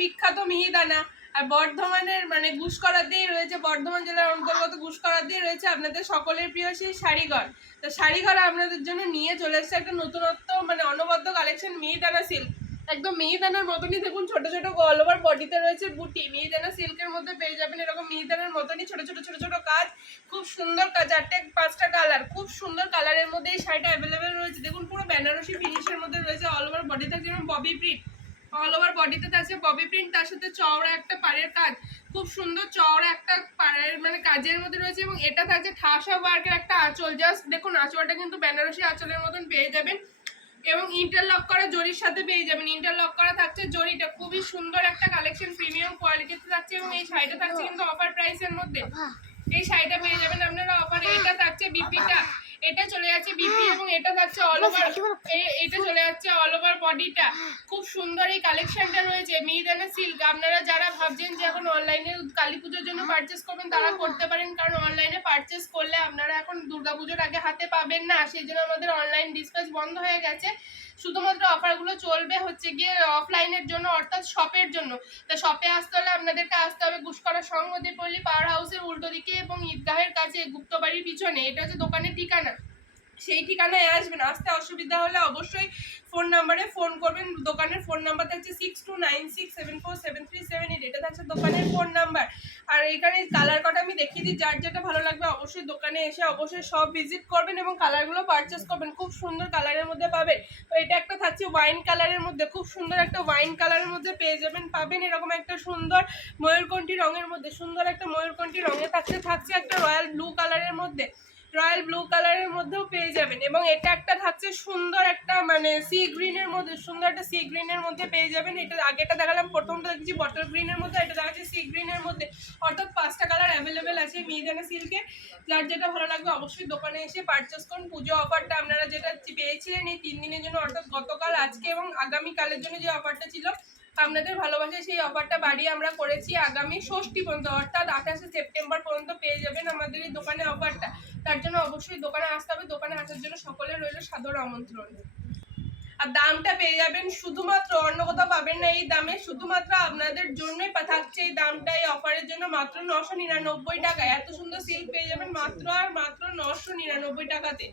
বিখ্যাত মিহিদানা। আর বর্ধমানের মানে গুসকরাতেই রয়েছে, বর্ধমান জেলার অন্তর্গত গুসকরাতেই রয়েছে আপনাদের সকলের প্রিয় সেই শাড়িঘর। তো শাড়িঘর আপনাদের জন্য নিয়ে চলে এসেছে একটা নতুনত্ব মানে অনবদ্য কালেকশন মিহিদানা সিল্ক। একদম মিহিদানার মতনই দেখুন, ছোট ছোট অল ওভার বডিতে রয়েছে বুটি। মিহিদানা সিল্কের মধ্যে পেয়ে যাবেন এরকম মিহিদানার মতনই ছোট ছোট ছোট ছোট কাজ, খুব সুন্দর কাজ, 4-5টা কালার, খুব সুন্দর কালারের মধ্যে এই শাড়িটা অ্যাভেলেবেল রয়েছে। দেখুন পুরো বেনারসি ফিনিশের মধ্যে রয়েছে, অল ওভার বডিতে যেমন ববি প্রিন্ট, অল ওভার বডিতে থাকছে ববি প্রিন্ট, তার সাথে চওড়া একটা পাড়ের কাজ, খুব সুন্দর চওড়া একটা পাড়ের মানে কাজের মধ্যে রয়েছে। এবং এটা থাকছে ঠাসা ওয়ার্কের একটা আঁচল, জাস্ট দেখুন আঁচলটা কিন্তু বেনারসি আঁচলের মতন পেয়ে যাবেন। এবং ইন্টারলক করা জরির সাথে পেয়ে যাবেন, ইন্টারলক করা থাকছে জরিটা, খুবই সুন্দর একটা কালেকশন, প্রিমিয়াম কোয়ালিটিতে থাকছে। এবং এই শাড়িটা থাকছে কিন্তু অফার প্রাইসের মধ্যে, এই শাড়িটা পেয়ে যাবেন আপনারা অফার। এটা থাকছে বিপিটা, এটা চলে যাচ্ছে বিপি, এবং এটা থাকছে অল ওভার, এটা চলে যাচ্ছে অল ওভার বডিটা। খুব সুন্দর এই কালেকশনটা রয়েছে মিহিদানা সিল্ক। আপনারা যারা ভাবছেন যে এখন অনলাইনে কালী পুজোর জন্য পারচেস করবেন তারা করতে পারেন, কারণ অনলাইনে পারচেস করলে আপনারা এখন দুর্গাপুজোর আগে হাতে পাবেন না, সেই জন্য আমাদের অনলাইন ডিসপ্যাচ বন্ধ হয়ে গেছে। শুধুমাত্র অফারগুলো চলবে হচ্ছে গিয়ে অফলাইনের জন্য, অর্থাৎ শপের জন্য। তা শপে আসতে হলে আপনাদেরকে আসতে হবে গুসকরা সংহতিপল্লী পাওয়ার হাউসের উল্টো দিকে এবং ঈদগাহের কাছে গুপ্তবাড়ির পিছনে, এটা হচ্ছে দোকানের ঠিকানা। সেই ঠিকানায় আসবেন, আসতে অসুবিধা হলে অবশ্যই ফোন নাম্বারে ফোন করবেন। দোকানের ফোন নাম্বার থাকছে 6296747378, এটা থাকছে দোকানের ফোন নাম্বার। আর এখানে কালার কটা আমি দেখিয়ে দিই, যার যেটা ভালো লাগবে অবশ্যই দোকানে এসে অবশ্যই সব ভিজিট করবেন এবং কালারগুলো পারচেস করবেন, খুব সুন্দর কালারের মধ্যে পাবেন। তো এটা একটা থাকছে ওয়াইন কালারের মধ্যে, খুব সুন্দর একটা ওয়াইন কালারের মধ্যে পেয়ে যাবেন, পাবেন এরকম একটা সুন্দর ময়ূরকণ্ঠী রঙের মধ্যে, সুন্দর একটা ময়ূরকণ্ঠী রঙে থাকছে একটা রয়্যাল ব্লু কালারের মধ্যে, রয়্যাল ব্লু কালারের মধ্যেও পেয়ে যাবেন। এবং এটা একটা থাকছে সুন্দর একটা মানে সি গ্রিনের মধ্যে, সুন্দর একটা সি গ্রিনের মধ্যে পেয়ে যাবেন। এটা আগেটা দেখালাম, প্রথমটা দেখছি বটল গ্রিনের মধ্যে, এটা দেখাচ্ছে সি গ্রিনের মধ্যে, অর্থাৎ 5টা কালার অ্যাভেলেবেল আছে মিহিদানা সিল্কে। যার যেটা ভালো লাগবে অবশ্যই দোকানে এসে পারচেস করুন। পুজো অফারটা আপনারা যেটা পেয়েছিলেন এই 3 দিনের জন্য, অর্থাৎ গতকাল, আজকে এবং আগামীকালের জন্য যে অফারটা ছিল, আপনাদের ভালোবাসায় সেই অফারটা বাড়িয়ে আমরা করেছি আগামী ষষ্ঠী পর্যন্ত, অর্থাৎ 28শে সেপ্টেম্বর পর্যন্ত পেয়ে যাবেন আমাদের এই দোকানে অফারটা। তার জন্য অবশ্যই দোকানে আসতে হবে, দোকানে আসার জন্য সকলের রইল সাদর আমন্ত্রণ। আর দামটা পেয়ে যাবেন শুধুমাত্র, অন্য কোথাও পাবেন না এই দামে, শুধুমাত্র আপনাদের জন্যই থাকছে এই দামটা, এই অফারের জন্য মাত্র 999 টাকা। এত সুন্দর সিল্ক পেয়ে যাবেন মাত্র আর মাত্র 999 টাকাতে।